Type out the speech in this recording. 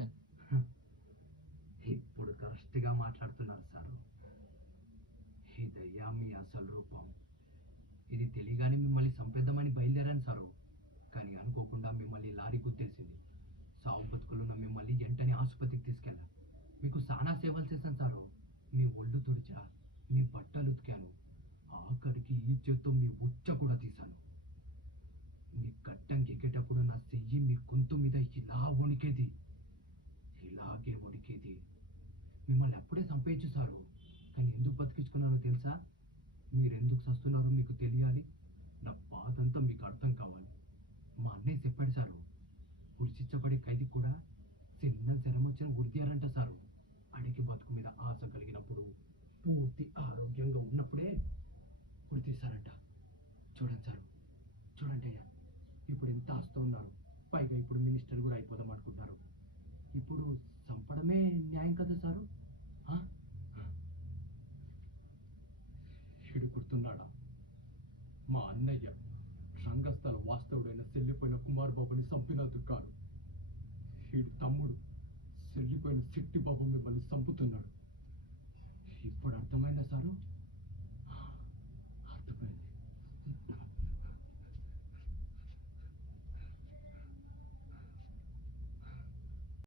Action. ఇప్పుడు కరెక్ట్గా మాట్లాడుతున్నారు సారు. ఇదయ్యా మీ అసలు రూపం. ఇది తెలియగానే మిమ్మల్ని చంపేద్దామని బయలుదేరాను సారు. కానీ అనుకోకుండా మిమ్మల్ని లారీ గుద్దేసింది. సావు బతుకులున్న మిమ్మల్ని వెంటనే ఆసుపత్రికి తీసుకెళ్ళా. మీకు సానా సేవలు చేశాను సారు. మీ ఒళ్ళు తుడిచా, మీ బట్టలు ఉతికాను, ఆఖరికి ఈ చేత్తో మీ ఉచ్చ కూడా తీశాను. మీ గట్టం ఎక్కేటప్పుడు నా చెయ్యి మీ గొంతు మీద ఇలా వణికేది, ఇలాగే వణికేది. మిమ్మల్ని అప్పుడే చంపేయచ్చు సారు. కానీ ఎందుకు బతికించుకున్నానో తెలుసా? మీరెందుకు చస్తున్నారో మీకు తెలియాలి. నా బాధంతా మీకు అర్థం కావాలి. మా అన్నయ్య చెప్పాడు సారు, ఉరిశిచ్చబడే ఖైదీ కూడా చిన్న జ్వరం వచ్చిన ఉరితీయారంట సారు. అడిగి బతుకు మీద ఆశ కలిగినప్పుడు, పూర్తి ఆరోగ్యంగా ఉన్నప్పుడే ఉరితీశారంట. చూడండి సారు, చూడండి అయ్యా, ఇప్పుడు ఎంత ఆస్తూ ఉన్నారు. పైగా ఇప్పుడు మినిస్టర్ కూడా అయిపోదాం అనుకుంటున్నారు. ఇప్పుడు చంపడమే న్యాయం కదా సారు? ఇడు గుర్తున్నాడా? మా అన్నయ్య రంగస్థల వాస్తవుడైన చెల్లిపోయిన కుమార్ బాబుని చంపినందుకు కాదు, వీడు తమ్ముడు చెల్లిపోయిన శెట్టి బాబు మిమ్మల్ని చంపుతున్నాడు. ఇప్పుడు అర్థమైందా సారు?